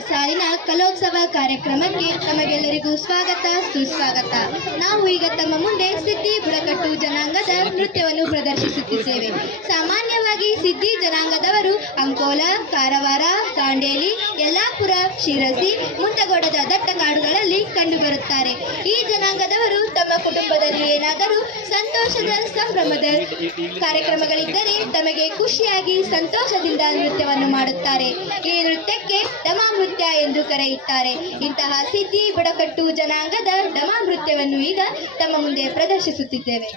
ಸಾಲಿನ ಕಲೋತ್ಸವ ಕಾರ್ಯಕ್ರಮಕ್ಕೆ ತಮಗೆಲ್ಲರಿಗೂ ಸ್ವಾಗತ ಸುಸ್ವಾಗತ. ನಾವು ಈಗ ತಮ್ಮ ಮುಂದೆ ಸಿದ್ಧಿ ಬುಡಕಟ್ಟು ಜನಾಂಗದ ನೃತ್ಯವನ್ನು ಪ್ರದರ್ಶಿಸುತ್ತಿದ್ದೇವೆ. ಸಾಮಾನ್ಯವಾಗಿ ಸಿದ್ಧಿ ಜನಾಂಗದವರು ಅಂಕೋಲ, ಕಾರವಾರ, ದಾಂಡೇಲಿ, ಯಲ್ಲಾಪುರ, ಶಿರಸಿ, ಮುಂಡಗೋಡದ ದಟ್ಟ ಕಾಡುಗಳಲ್ಲಿ ಕಂಡುಬರುತ್ತಾರೆ. ಈ ಜನಾಂಗದವರು ತಮ್ಮ ಕುಟುಂಬದಲ್ಲಿ ಏನಾದರೂ ಸಂತೋಷದ ಸಂಭ್ರಮದ ಕಾರ್ಯಕ್ರಮಗಳಿದ್ದರೆ ತಮಗೆ ಖುಷಿಯಾಗಿ ಸಂತೋಷದಿಂದ ನೃತ್ಯವನ್ನು ಮಾಡುತ್ತಾರೆ. ಈ ನೃತ್ಯಕ್ಕೆ ಡಮಾ ನೃತ್ಯ ಎಂದು ಕರೆಯುತ್ತಾರೆ. ಇಂತಹ ಸಿದ್ಧಿ ಬುಡಕಟ್ಟು ಜನಾಂಗದ ಡಮಾ ನೃತ್ಯವನ್ನು ಈಗ ತಮ್ಮ ಮುಂದೆ ಪ್ರದರ್ಶಿಸುತ್ತಿದ್ದೇವೆ.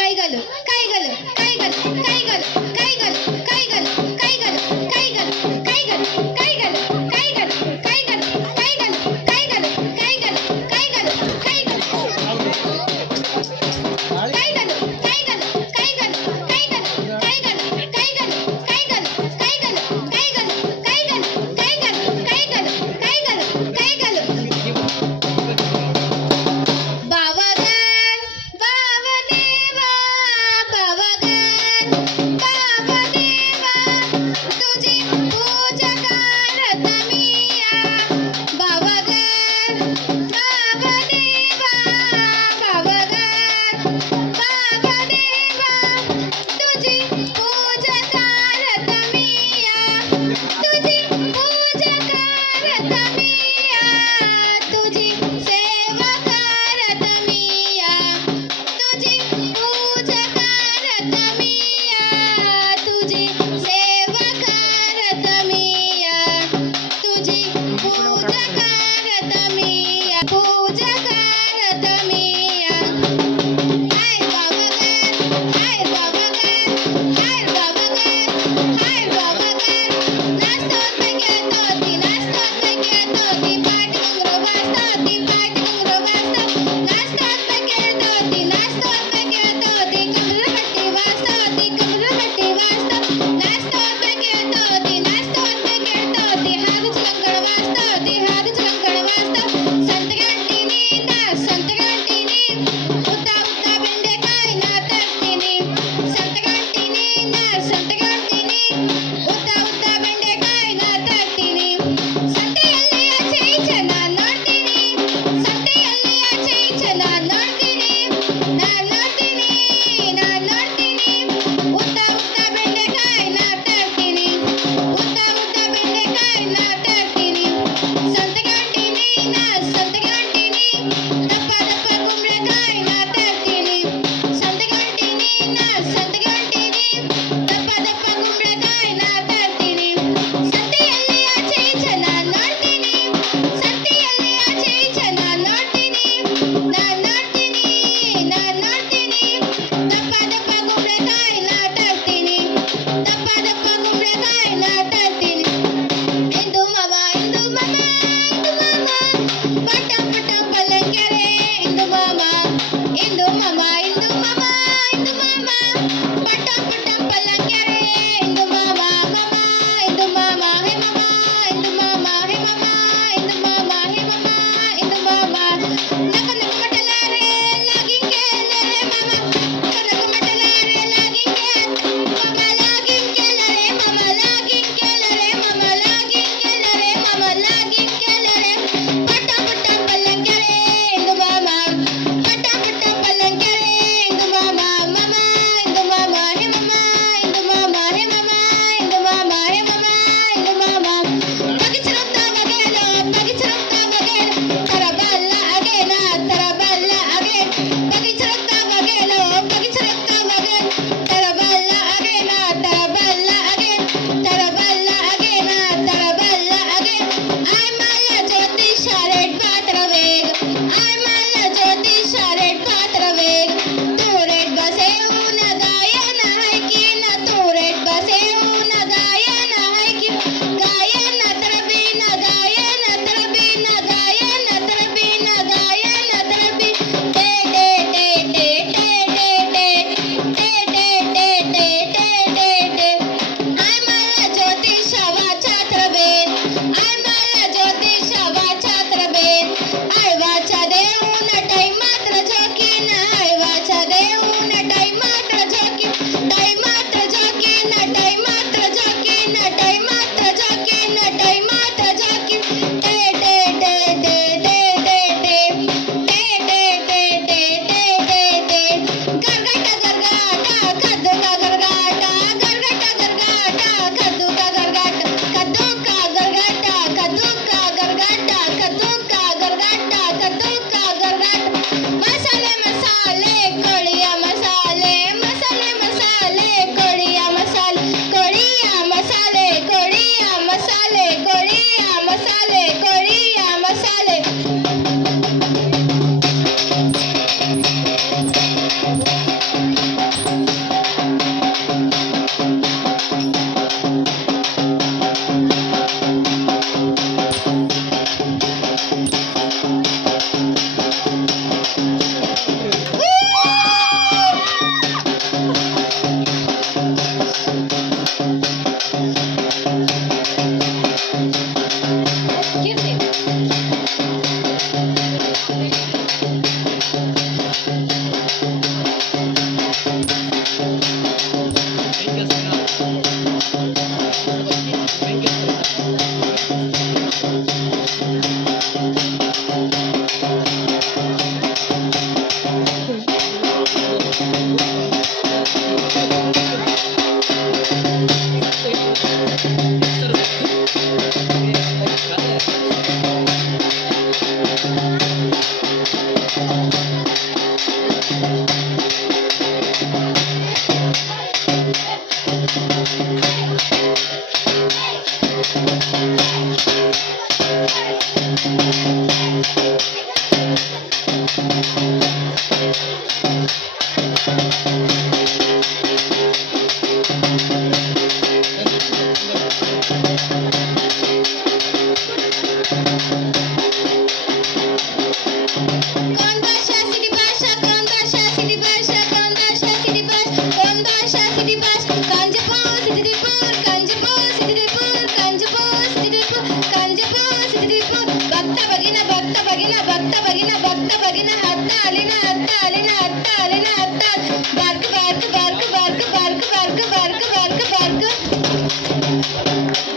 ಕೈಗಲು ಕೈಗಲು ಕೈಗಲು ಕೈಗಲು ಕೈಗಲು ಕೈಗಲು ಕೈಗಲು ಕೈಗಲು ಕೈಗಲು ಕೈಗಲು ಕೈಗಲು ಕೈಗಲು ಕೈಗಲು ಕೈಗಲು ಕೈಗಲು ಕೈಗಲು ಕೈಗಲು bark bark bark bark bark bark bark bark bark bark